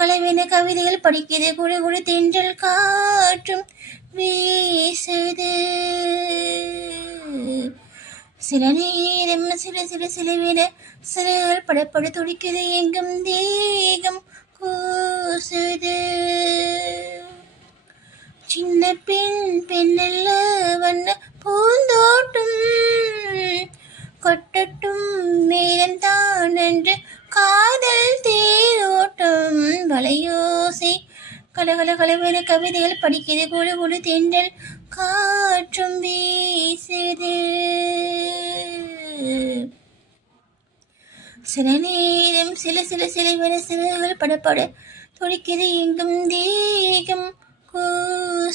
கலவென கவிதைகள் படிக்குது, குழு குழு தென்றல் காற்றும் வீசுது. சில நேரம் சில சில சிலவென சிலர்கள் படப்பட துடிக்குது, எங்கும் தேகம் கூசுது. சின்ன பெண் பெண்ணல்ல வண்ண பூந்தோட்டம் கொட்டட்டும் மேகம் தான் என்று காதல் தேரோட்டம். வளையோசை கலகல கலவென கவிதைகள் படிக்குது, குழு குழு தென்றல் காற்றும் வீசுது. சில நேரம் சில சில சிலவென சிலர்கள் படப்பட துடிக்குது, எங்கும் தேகம் கூசுது.